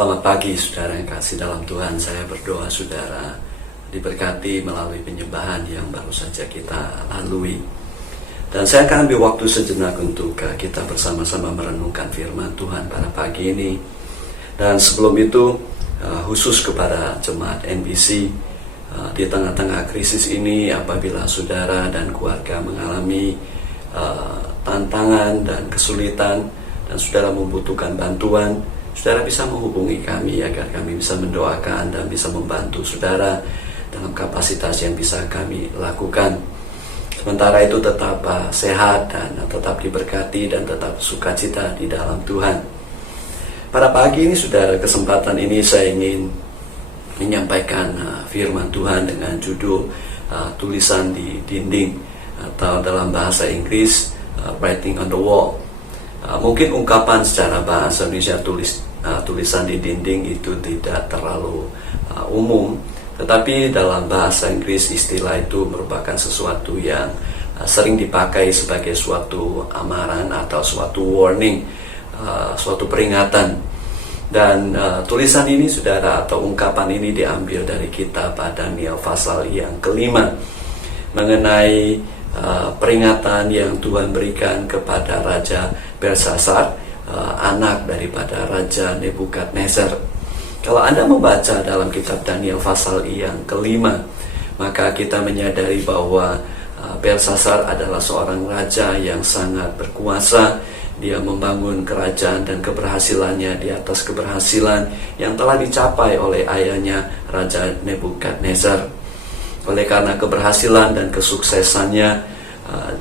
Selamat pagi saudara yang kasih dalam Tuhan. Saya berdoa saudara diberkati melalui penyembahan yang baru saja kita lalui. Dan saya akan ambil waktu sejenak untuk kita bersama-sama merenungkan firman Tuhan pada pagi ini. Dan sebelum itu khusus kepada jemaat NBC, di tengah-tengah krisis ini apabila saudara dan keluarga mengalami tantangan dan kesulitan dan saudara membutuhkan bantuan, saudara bisa menghubungi kami agar kami bisa mendoakan dan bisa membantu saudara dalam kapasitas yang bisa kami lakukan. Sementara itu tetap sehat dan tetap diberkati dan tetap sukacita di dalam Tuhan. Pada pagi ini saudara, kesempatan ini saya ingin menyampaikan firman Tuhan dengan judul tulisan di dinding, atau dalam bahasa Inggris writing on the wall. Mungkin ungkapan secara bahasa Indonesia tulisan di dinding itu tidak terlalu umum, tetapi dalam bahasa Inggris istilah itu merupakan sesuatu yang sering dipakai sebagai suatu amaran atau suatu warning, suatu peringatan. Dan tulisan ini saudara, atau ungkapan ini diambil dari kitab Daniel pasal yang kelima mengenai peringatan yang Tuhan berikan kepada Raja Belshazzar, anak daripada Raja Nebukadnezar. Kalau Anda membaca dalam kitab Daniel pasal yang kelima, maka kita menyadari bahwa Belshazzar adalah seorang raja yang sangat berkuasa. Dia membangun kerajaan dan keberhasilannya di atas keberhasilan yang telah dicapai oleh ayahnya Raja Nebukadnezar. Oleh karena keberhasilan dan kesuksesannya,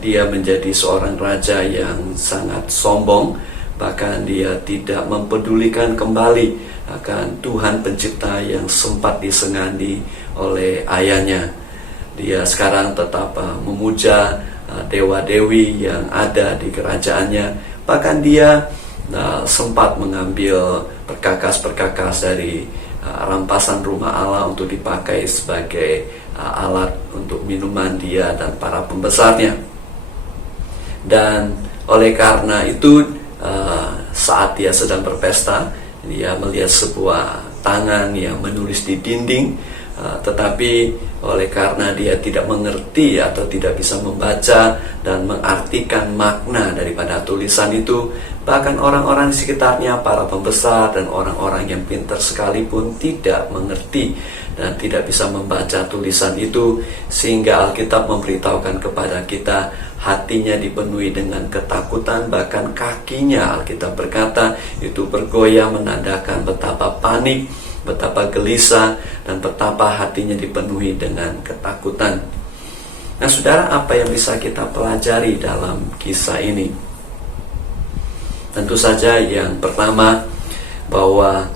dia menjadi seorang raja yang sangat sombong. Bahkan dia tidak mempedulikan kembali akan Tuhan pencipta yang sempat disengani oleh ayahnya. Dia sekarang tetap memuja dewa-dewi yang ada di kerajaannya. Bahkan dia sempat mengambil perkakas-perkakas dari rampasan rumah Allah untuk dipakai sebagai alat untuk minuman dia dan para pembesarnya. Dan oleh karena itu, saat dia sedang berpesta, dia melihat sebuah tangan yang menulis di dinding, tetapi oleh karena dia tidak mengerti atau tidak bisa membaca dan mengartikan makna daripada tulisan itu, bahkan orang-orang di sekitarnya, para pembesar dan orang-orang yang pintar sekalipun tidak mengerti dan tidak bisa membaca tulisan itu, sehingga Alkitab memberitahukan kepada kita hatinya dipenuhi dengan ketakutan, bahkan kakinya, Alkitab berkata, itu bergoyah, menandakan betapa panik, betapa gelisah, dan betapa hatinya dipenuhi dengan ketakutan. Nah saudara, apa yang bisa kita pelajari dalam kisah ini? Tentu saja yang pertama, bahwa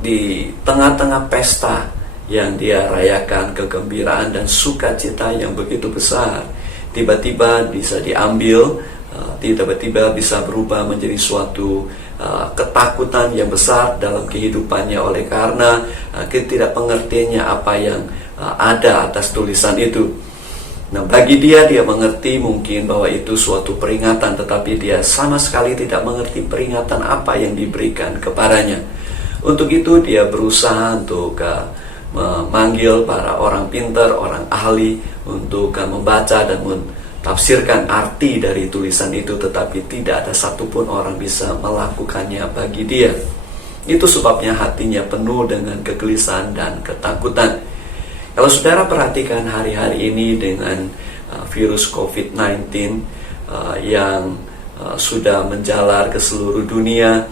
di tengah-tengah pesta yang dia rayakan, kegembiraan dan sukacita yang begitu besar, tiba-tiba bisa diambil, tiba-tiba bisa berubah menjadi suatu ketakutan yang besar dalam kehidupannya oleh karena ketidakpengertiannya apa yang ada atas tulisan itu. Nah, bagi dia mengerti mungkin bahwa itu suatu peringatan, tetapi dia sama sekali tidak mengerti peringatan apa yang diberikan kepadanya. Untuk itu dia berusaha untuk memanggil para orang pintar, orang ahli untuk membaca dan tafsirkan arti dari tulisan itu, tetapi tidak ada satupun orang bisa melakukannya bagi dia. Itu sebabnya hatinya penuh dengan kegelisahan dan ketakutan. Kalau saudara perhatikan hari-hari ini dengan virus COVID-19 yang sudah menjalar ke seluruh dunia,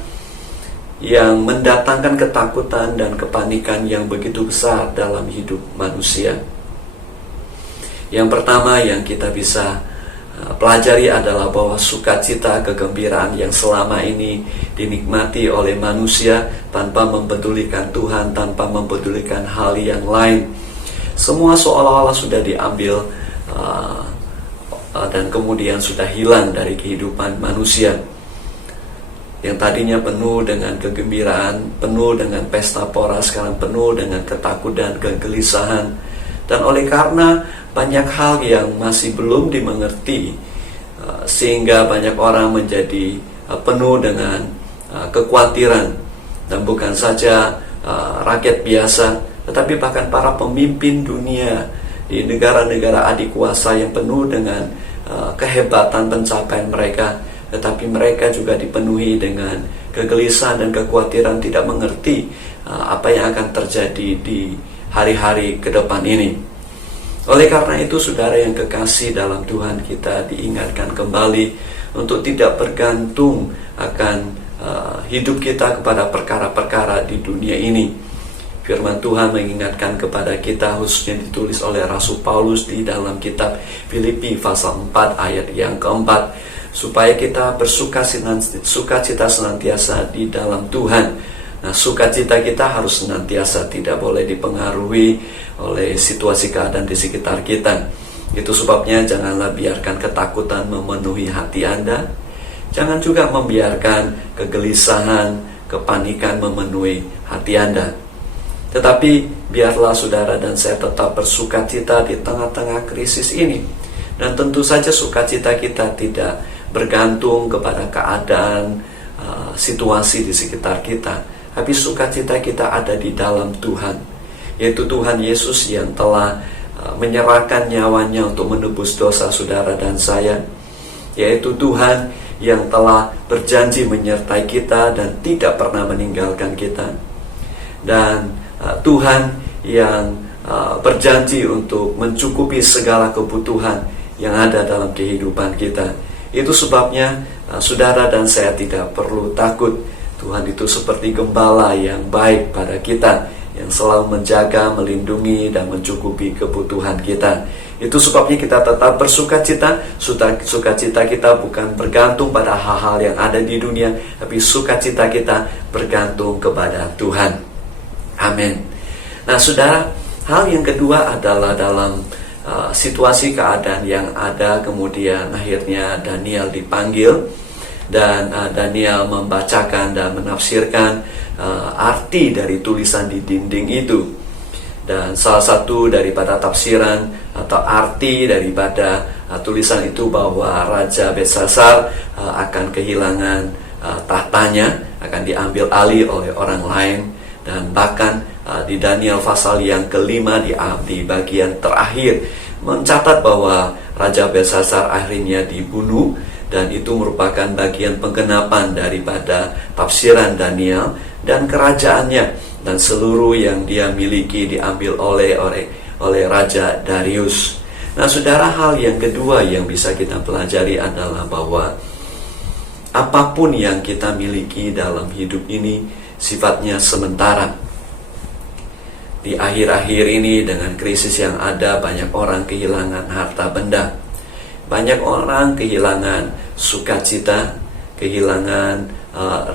yang mendatangkan ketakutan dan kepanikan yang begitu besar dalam hidup manusia. Yang pertama yang kita bisa pelajari adalah bahwa sukacita, kegembiraan yang selama ini dinikmati oleh manusia tanpa mempedulikan Tuhan, tanpa mempedulikan hal yang lain, semua seolah-olah sudah diambil dan kemudian sudah hilang dari kehidupan manusia. Yang tadinya penuh dengan kegembiraan, penuh dengan pesta pora, sekarang penuh dengan ketakutan, kegelisahan. Dan oleh karena banyak hal yang masih belum dimengerti, sehingga banyak orang menjadi penuh dengan kekhawatiran, Dan bukan saja rakyat biasa, tetapi bahkan para pemimpin dunia di negara-negara adikuasa yang penuh dengan kehebatan pencapaian mereka, tetapi mereka juga dipenuhi dengan kegelisahan dan kekhawatiran, tidak mengerti apa yang akan terjadi di hari-hari ke depan ini. Oleh karena itu, saudara yang kekasih dalam Tuhan, kita diingatkan kembali untuk tidak bergantung akan hidup kita kepada perkara-perkara di dunia ini. Firman Tuhan mengingatkan kepada kita, khususnya ditulis oleh Rasul Paulus di dalam kitab Filipi pasal 4 ayat yang keempat, supaya kita bersukacita senantiasa di dalam Tuhan. Nah, sukacita kita harus senantiasa, tidak boleh dipengaruhi oleh situasi keadaan di sekitar kita. Itu sebabnya janganlah biarkan ketakutan memenuhi hati Anda. Jangan juga membiarkan kegelisahan, kepanikan memenuhi hati Anda. Tetapi biarlah saudara dan saya tetap bersukacita di tengah-tengah krisis ini. Dan tentu saja sukacita kita tidak bergantung kepada keadaan, situasi di sekitar kita. Tapi sukacita kita ada di dalam Tuhan, yaitu Tuhan Yesus yang telah menyerahkan nyawanya untuk menebus dosa saudara dan saya. Yaitu Tuhan yang telah berjanji menyertai kita dan tidak pernah meninggalkan kita. Dan Tuhan yang berjanji untuk mencukupi segala kebutuhan yang ada dalam kehidupan kita. Itu sebabnya saudara dan saya tidak perlu takut. Tuhan itu seperti gembala yang baik pada kita, yang selalu menjaga, melindungi, dan mencukupi kebutuhan kita. Itu sebabnya kita tetap bersukacita. Sukacita kita bukan bergantung pada hal-hal yang ada di dunia, tapi sukacita kita bergantung kepada Tuhan. Amin. Nah, saudara, hal yang kedua adalah dalam situasi keadaan yang ada, kemudian akhirnya Daniel dipanggil, dan Daniel membacakan dan menafsirkan arti dari tulisan di dinding itu. Dan salah satu daripada tafsiran atau arti daripada tulisan itu bahwa Raja Belsasar akan kehilangan tahtanya, akan diambil alih oleh orang lain. Dan bahkan di Daniel pasal yang kelima di bagian terakhir mencatat bahwa Raja Belsasar akhirnya dibunuh. Dan itu merupakan bagian penggenapan daripada tafsiran Daniel, dan kerajaannya dan seluruh yang dia miliki diambil oleh Raja Darius. Nah, saudara, hal yang kedua yang bisa kita pelajari adalah bahwa apapun yang kita miliki dalam hidup ini sifatnya sementara. Di akhir-akhir ini dengan krisis yang ada, banyak orang kehilangan harta benda. Banyak orang kehilangan sukacita, kehilangan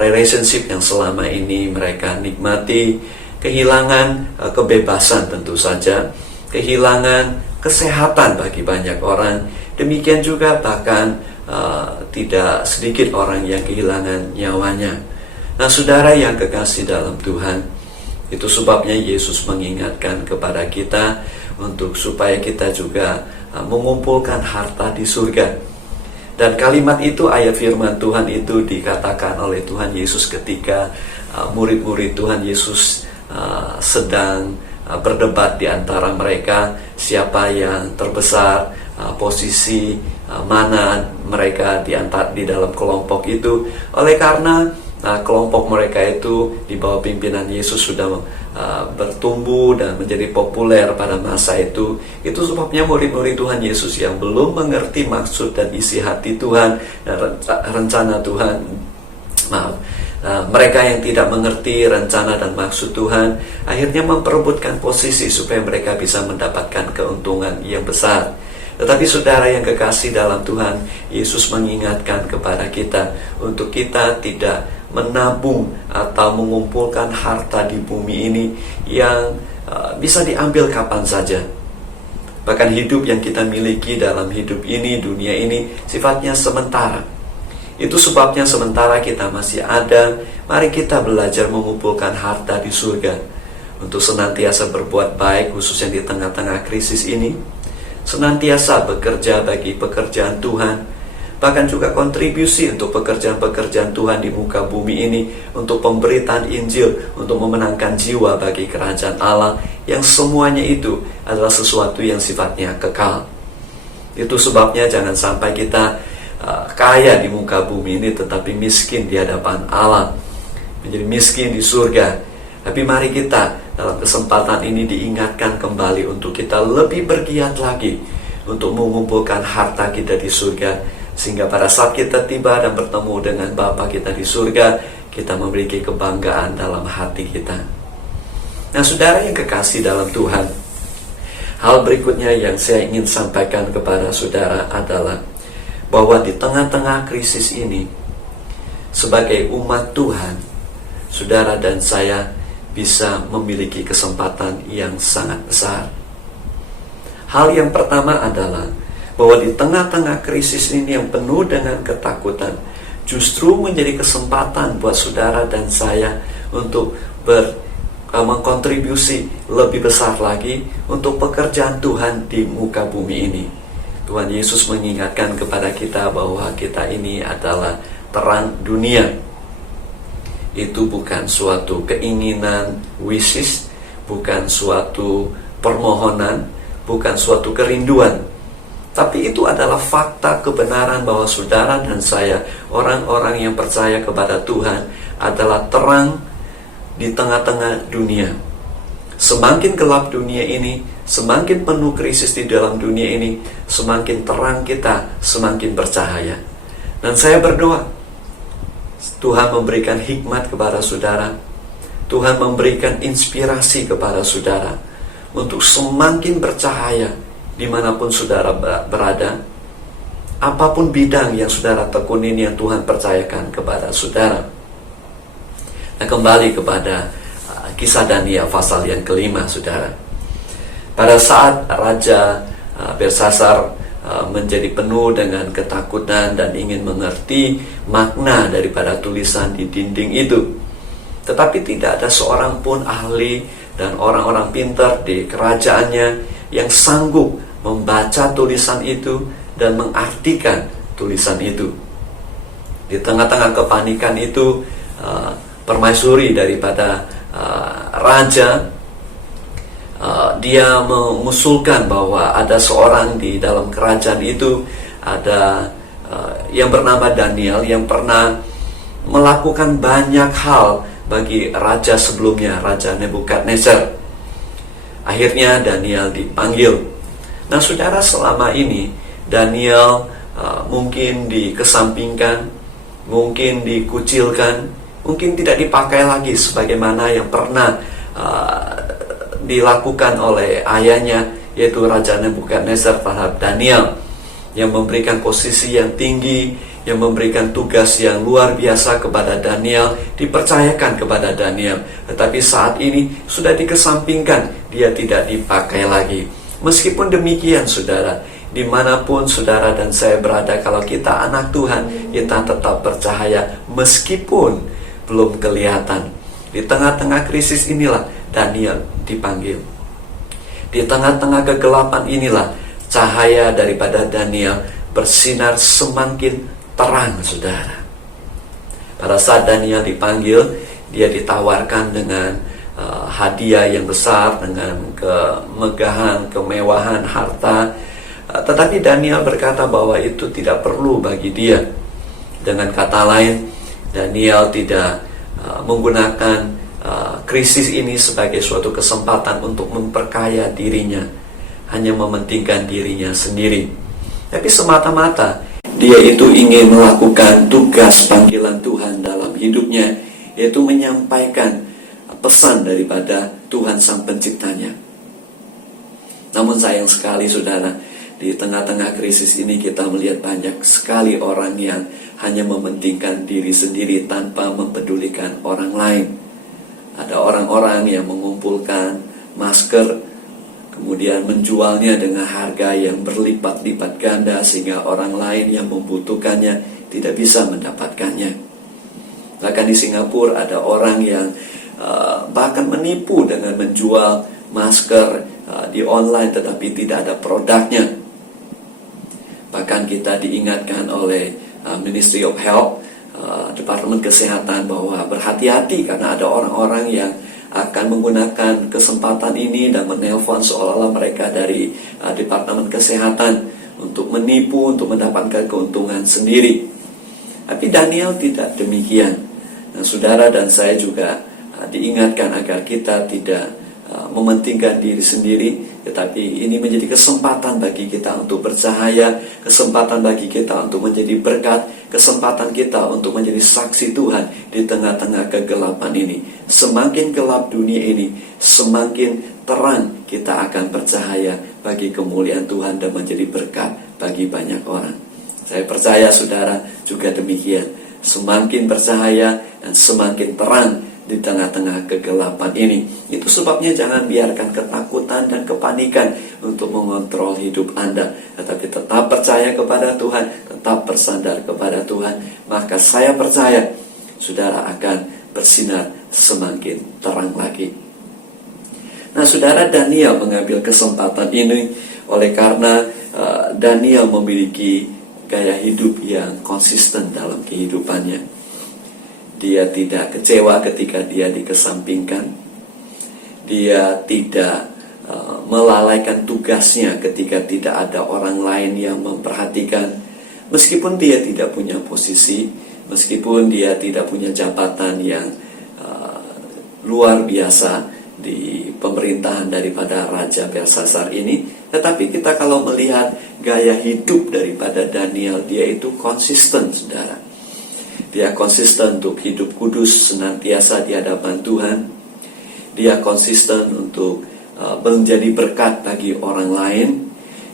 relationship yang selama ini mereka nikmati, kehilangan kebebasan tentu saja, kehilangan kesehatan bagi banyak orang. Demikian juga bahkan tidak sedikit orang yang kehilangan nyawanya. Nah, saudara yang kekasih dalam Tuhan, itu sebabnya Yesus mengingatkan kepada kita untuk supaya kita juga mengumpulkan harta di surga. Dan kalimat itu, ayat firman Tuhan itu dikatakan oleh Tuhan Yesus ketika murid-murid Tuhan Yesus sedang berdebat di antara mereka, siapa yang terbesar, posisi mana mereka di dalam kelompok itu. Oleh karena kelompok mereka itu di bawah pimpinan Yesus sudah bertumbuh dan menjadi populer pada masa itu. Itu sebabnya murid-murid Tuhan Yesus yang belum mengerti maksud dan isi hati Tuhan dan rencana Tuhan, mereka yang tidak mengerti rencana dan maksud Tuhan akhirnya memperebutkan posisi supaya mereka bisa mendapatkan keuntungan yang besar. Tetapi saudara yang kekasih dalam Tuhan, Yesus mengingatkan kepada kita untuk kita tidak menabung atau mengumpulkan harta di bumi ini yang bisa diambil kapan saja. Bahkan hidup yang kita miliki dalam hidup ini, dunia ini, sifatnya sementara. Itu sebabnya sementara kita masih ada, mari kita belajar mengumpulkan harta di surga untuk senantiasa berbuat baik, khususnya di tengah-tengah krisis ini. Senantiasa bekerja bagi pekerjaan Tuhan, bahkan juga kontribusi untuk pekerjaan-pekerjaan Tuhan di muka bumi ini, untuk pemberitaan Injil, untuk memenangkan jiwa bagi kerajaan Allah, yang semuanya itu adalah sesuatu yang sifatnya kekal. Itu sebabnya jangan sampai kita kaya di muka bumi ini tetapi miskin di hadapan Allah, menjadi miskin di surga. Tapi mari kita dalam kesempatan ini diingatkan kembali untuk kita lebih bergiat lagi untuk mengumpulkan harta kita di surga, sehingga pada saat kita tiba dan bertemu dengan Bapa kita di surga, kita memiliki kebanggaan dalam hati kita. Nah, saudara yang kekasih dalam Tuhan, hal berikutnya yang saya ingin sampaikan kepada saudara adalah bahwa di tengah-tengah krisis ini, sebagai umat Tuhan, saudara dan saya bisa memiliki kesempatan yang sangat besar. Hal yang pertama adalah bahwa di tengah-tengah krisis ini yang penuh dengan ketakutan, justru menjadi kesempatan buat saudara dan saya untuk mengkontribusi lebih besar lagi untuk pekerjaan Tuhan di muka bumi ini. Tuhan Yesus mengingatkan kepada kita bahwa kita ini adalah terang dunia. Itu bukan suatu keinginan wishes, bukan suatu permohonan, bukan suatu kerinduan, tapi itu adalah fakta kebenaran bahwa saudara dan saya, orang-orang yang percaya kepada Tuhan, adalah terang di tengah-tengah dunia. Semakin gelap dunia ini, semakin penuh krisis di dalam dunia ini, semakin terang kita, semakin bercahaya. Dan saya berdoa, Tuhan memberikan hikmat kepada saudara, Tuhan memberikan inspirasi kepada saudara untuk semakin bercahaya dimanapun saudara berada, apapun bidang yang saudara tekunin yang Tuhan percayakan kepada saudara. Nah, kembali kepada kisah Daniel pasal yang kelima, saudara. Pada saat Raja Belsasar menjadi penuh dengan ketakutan dan ingin mengerti makna daripada tulisan di dinding itu, tetapi tidak ada seorang pun ahli dan orang-orang pintar di kerajaannya yang sanggup membaca tulisan itu dan mengartikan tulisan itu. Di tengah-tengah kepanikan itu, permaisuri daripada raja, dia mengusulkan bahwa ada seorang di dalam kerajaan itu, ada yang bernama Daniel, yang pernah melakukan banyak hal bagi raja sebelumnya, Raja Nebukadnezar. Akhirnya Daniel dipanggil. Nah, saudara, selama ini Daniel mungkin dikesampingkan, mungkin dikucilkan, mungkin tidak dipakai lagi sebagaimana yang pernah dilakukan oleh ayahnya, yaitu Raja Nebukadnezar terhadap Daniel, yang memberikan posisi yang tinggi, yang memberikan tugas yang luar biasa kepada Daniel, dipercayakan kepada Daniel. Tetapi saat ini sudah dikesampingkan, dia tidak dipakai lagi. Meskipun demikian, saudara, dimanapun saudara dan saya berada, kalau kita anak Tuhan, kita tetap bercahaya meskipun belum kelihatan. Di tengah-tengah krisis inilah Daniel dipanggil. Di tengah-tengah kegelapan inilah cahaya daripada Daniel bersinar semakin terang, saudara. Pada saat Daniel dipanggil, dia ditawarkan dengan hadiah yang besar, dengan kemegahan, kemewahan, harta. Tetapi Daniel berkata bahwa itu tidak perlu bagi dia. Dengan kata lain, Daniel tidak menggunakan krisis ini sebagai suatu kesempatan untuk memperkaya dirinya, hanya mementingkan dirinya sendiri. Tapi semata-mata dia itu ingin melakukan tugas panggilan Tuhan dalam hidupnya, yaitu menyampaikan pesan daripada Tuhan Sang Penciptanya. Namun sayang sekali, saudara, di tengah-tengah krisis ini kita melihat banyak sekali orang yang hanya mementingkan diri sendiri tanpa mempedulikan orang lain. Ada orang-orang yang mengumpulkan masker, kemudian menjualnya dengan harga yang berlipat-lipat ganda, sehingga orang lain yang membutuhkannya tidak bisa mendapatkannya. Bahkan di Singapura ada orang yang bahkan menipu dengan menjual masker di online tetapi tidak ada produknya. Bahkan kita diingatkan oleh Ministry of Health, Departemen Kesehatan, bahwa berhati-hati karena ada orang-orang yang akan menggunakan kesempatan ini dan menelpon seolah-olah mereka dari Departemen Kesehatan untuk menipu, untuk mendapatkan keuntungan sendiri. Tapi Daniel tidak demikian. Nah, saudara dan saya juga diingatkan agar kita tidak mementingkan diri sendiri, tetapi ini menjadi kesempatan bagi kita untuk bercahaya, kesempatan bagi kita untuk menjadi berkat, kesempatan kita untuk menjadi saksi Tuhan di tengah-tengah kegelapan ini. Semakin gelap dunia ini, semakin terang kita akan bercahaya bagi kemuliaan Tuhan dan menjadi berkat bagi banyak orang. Saya percaya saudara juga demikian. Semakin bercahaya dan semakin terang di tengah-tengah kegelapan ini. Itu sebabnya jangan biarkan ketakutan dan kepanikan untuk mengontrol hidup Anda, tetapi tetap percaya kepada Tuhan, tetap bersandar kepada Tuhan. Maka saya percaya saudara akan bersinar semakin terang lagi. Nah, saudara, Daniel mengambil kesempatan ini oleh karena Daniel memiliki gaya hidup yang konsisten dalam kehidupannya. Dia tidak kecewa ketika dia dikesampingkan. Dia tidak melalaikan tugasnya ketika tidak ada orang lain yang memperhatikan. Meskipun dia tidak punya posisi, meskipun dia tidak punya jabatan yang luar biasa di pemerintahan daripada Raja Belsasar ini, tetapi kita kalau melihat gaya hidup daripada Daniel, dia itu konsisten, saudara. Dia konsisten untuk hidup kudus senantiasa di hadapan Tuhan. Dia konsisten untuk menjadi berkat bagi orang lain.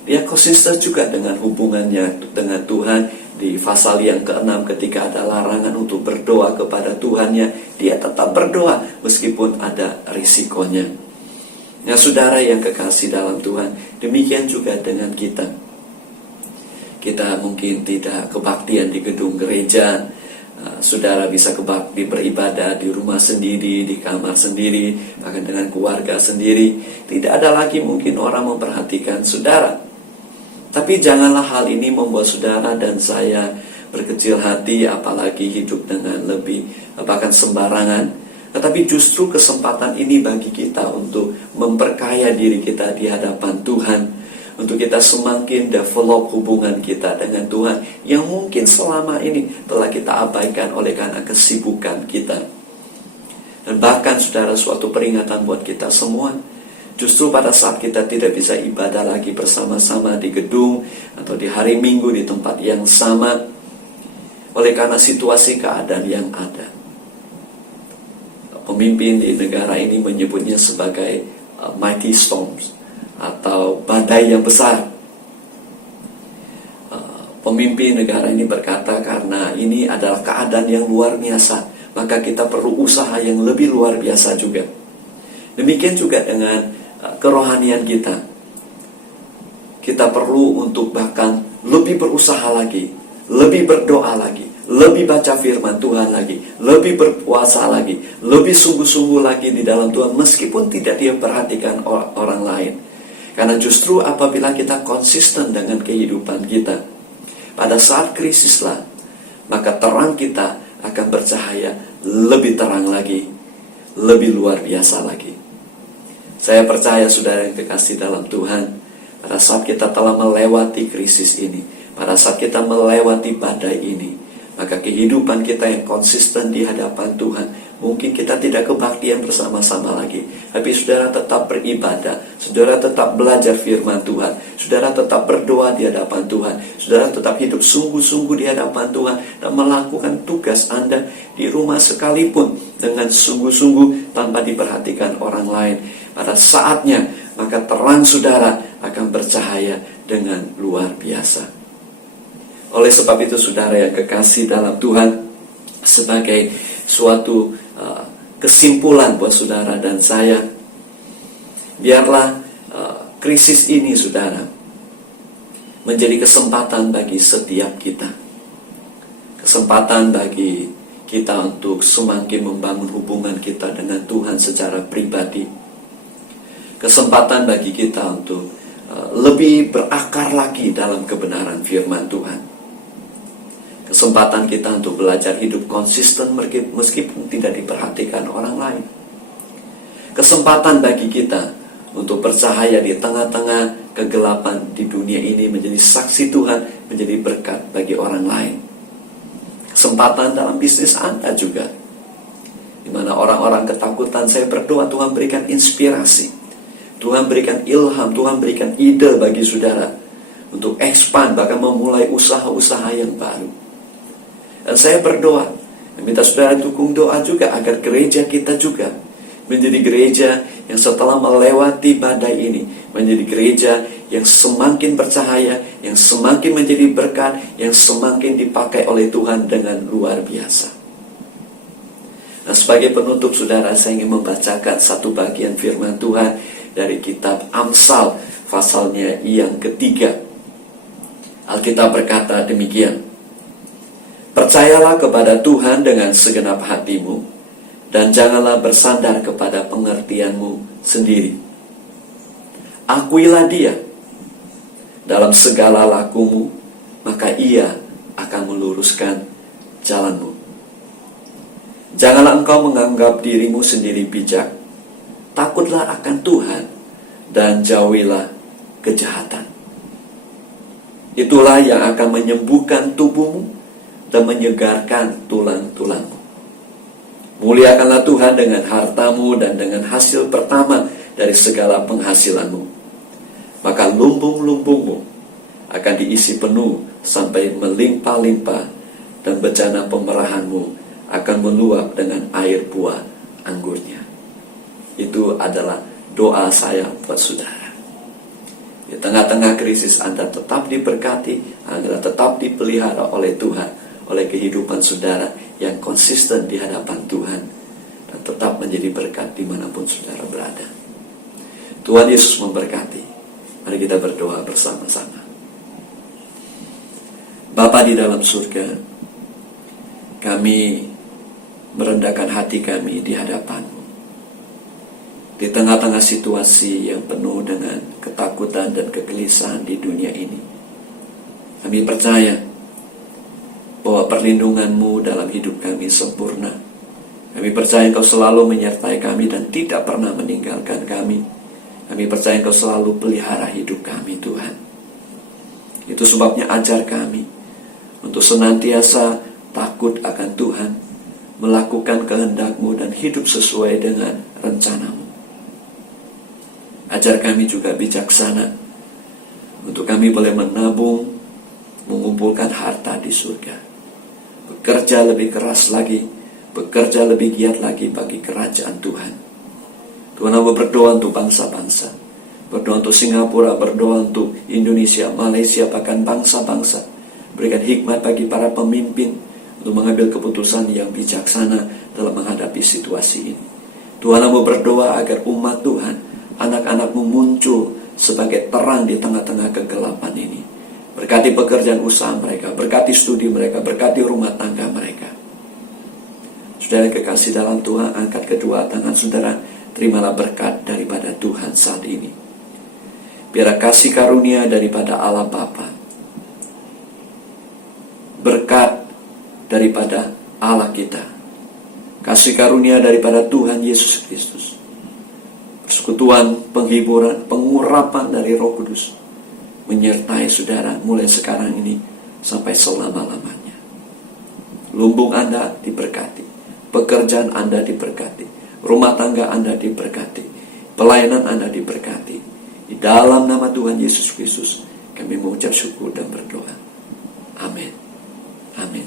Dia konsisten juga dengan hubungannya dengan Tuhan. Di pasal yang ke-6 ketika ada larangan untuk berdoa kepada Tuhannya, dia tetap berdoa meskipun ada risikonya. Nah, saudara yang kekasih dalam Tuhan, demikian juga dengan kita. Kita mungkin tidak kebaktian di gedung gereja. Saudara bisa kebakti beribadah di rumah sendiri, di kamar sendiri, bahkan dengan keluarga sendiri. Tidak ada lagi mungkin orang memperhatikan saudara. Tapi janganlah hal ini membuat saudara dan saya berkecil hati, apalagi hidup dengan lebih bahkan sembarangan. Tetapi justru kesempatan ini bagi kita untuk memperkaya diri kita di hadapan Tuhan, untuk kita semakin develop hubungan kita dengan Tuhan yang mungkin selama ini telah kita abaikan oleh karena kesibukan kita. Dan bahkan saudara, suatu peringatan buat kita semua. Justru pada saat kita tidak bisa ibadah lagi bersama-sama di gedung atau di hari Minggu di tempat yang sama, oleh karena situasi keadaan yang ada. Pemimpin di negara ini menyebutnya sebagai mighty storms atau badai yang besar. Pemimpin negara ini berkata, karena ini adalah keadaan yang luar biasa, maka kita perlu usaha yang lebih luar biasa juga. Demikian juga dengan kerohanian kita. Kita perlu untuk bahkan lebih berusaha lagi, lebih berdoa lagi, lebih baca firman Tuhan lagi, lebih berpuasa lagi, lebih sungguh-sungguh lagi di dalam Tuhan, meskipun tidak dia perhatikan orang lain. Karena justru apabila kita konsisten dengan kehidupan kita, pada saat krisislah, maka terang kita akan bercahaya lebih terang lagi, lebih luar biasa lagi. Saya percaya saudara yang kekasih dalam Tuhan, pada saat kita telah melewati krisis ini, pada saat kita melewati badai ini, maka kehidupan kita yang konsisten di hadapan Tuhan, mungkin kita tidak kebaktian bersama-sama lagi, tapi saudara tetap beribadah, saudara tetap belajar firman Tuhan, saudara tetap berdoa di hadapan Tuhan, saudara tetap hidup sungguh-sungguh di hadapan Tuhan, dan melakukan tugas Anda di rumah sekalipun dengan sungguh-sungguh tanpa diperhatikan orang lain. Pada saatnya, maka terang saudara akan bercahaya dengan luar biasa. Oleh sebab itu saudara yang kekasih dalam Tuhan, sebagai suatu kesimpulan buat saudara dan saya, biarlah krisis ini saudara menjadi kesempatan bagi setiap kita. Kesempatan bagi kita untuk semakin membangun hubungan kita dengan Tuhan secara pribadi. Kesempatan bagi kita untuk lebih berakar lagi dalam kebenaran firman Tuhan. Kesempatan kita untuk belajar hidup konsisten meskipun tidak diperhatikan orang lain. Kesempatan bagi kita untuk bercahaya di tengah-tengah kegelapan di dunia ini, menjadi saksi Tuhan, menjadi berkat bagi orang lain. Kesempatan dalam bisnis Anda juga, di mana orang-orang ketakutan. Saya berdoa Tuhan berikan inspirasi, Tuhan berikan ilham, Tuhan berikan ide bagi saudara untuk expand, bahkan memulai usaha-usaha yang baru. Dan saya berdoa, minta saudara dukung doa juga agar gereja kita juga menjadi gereja yang setelah melewati badai ini, menjadi gereja yang semakin bercahaya, yang semakin menjadi berkat, yang semakin dipakai oleh Tuhan dengan luar biasa. Nah, sebagai penutup saudara, saya ingin membacakan satu bagian firman Tuhan dari kitab Amsal, pasalnya yang ketiga. Alkitab berkata demikian: "Percayalah kepada Tuhan dengan segenap hatimu, dan janganlah bersandar kepada pengertianmu sendiri. Akuilah Dia dalam segala lakumu, maka Ia akan meluruskan jalanmu. Janganlah engkau menganggap dirimu sendiri bijak, takutlah akan Tuhan, dan jauhilah kejahatan. Itulah yang akan menyembuhkan tubuhmu dan menyegarkan tulang-tulangmu. Muliakanlah Tuhan dengan hartamu dan dengan hasil pertama dari segala penghasilanmu. Maka lumbung-lumbungmu akan diisi penuh sampai melimpah-limpah, dan bejana pemerahanmu akan meluap dengan air buah anggurnya." Itu adalah doa saya buat saudara. Di tengah-tengah krisis Anda tetap diberkati, Anda tetap dipelihara oleh Tuhan, oleh kehidupan saudara yang konsisten di hadapan Tuhan, dan tetap menjadi berkat dimanapun saudara berada. Tuhan Yesus memberkati. Mari kita berdoa bersama-sama. Bapa di dalam surga, kami merendahkan hati kami di hadapan-Mu. Di tengah-tengah situasi yang penuh dengan ketakutan dan kegelisahan di dunia ini, kami percaya bahwa perlindungan-Mu dalam hidup kami sempurna. Kami percaya Engkau selalu menyertai kami dan tidak pernah meninggalkan kami. Kami percaya Engkau selalu pelihara hidup kami, Tuhan. Itu sebabnya ajar kami untuk senantiasa takut akan Tuhan, melakukan kehendak-Mu dan hidup sesuai dengan rencana-Mu. Ajar kami juga bijaksana, untuk kami boleh menabung, mengumpulkan harta di surga, bekerja lebih keras lagi, bekerja lebih giat lagi bagi kerajaan Tuhan. Tuhan, aku berdoa untuk bangsa-bangsa, berdoa untuk Singapura, berdoa untuk Indonesia, Malaysia, bahkan bangsa-bangsa. Berikan hikmat bagi para pemimpin untuk mengambil keputusan yang bijaksana dalam menghadapi situasi ini. Tuhan, aku berdoa agar umat Tuhan, anak-anak-Mu muncul sebagai terang di tengah-tengah kegelapan ini. Berkati pekerjaan usaha mereka, berkati studi mereka, berkati rumah tangga mereka. Saudara kekasih dalam Tuhan, angkat kedua tangan saudara, terimalah berkat daripada Tuhan saat ini. Biar kasih karunia daripada Allah Bapa, berkat daripada Allah kita, kasih karunia daripada Tuhan Yesus Kristus, persekutuan, penghiburan, pengurapan dari Roh Kudus menyertai saudara mulai sekarang ini sampai selama-lamanya. Lumbung Anda diberkati, pekerjaan Anda diberkati, rumah tangga Anda diberkati, pelayanan Anda diberkati. Di dalam nama Tuhan Yesus Kristus kami mengucap syukur dan berdoa. Amin.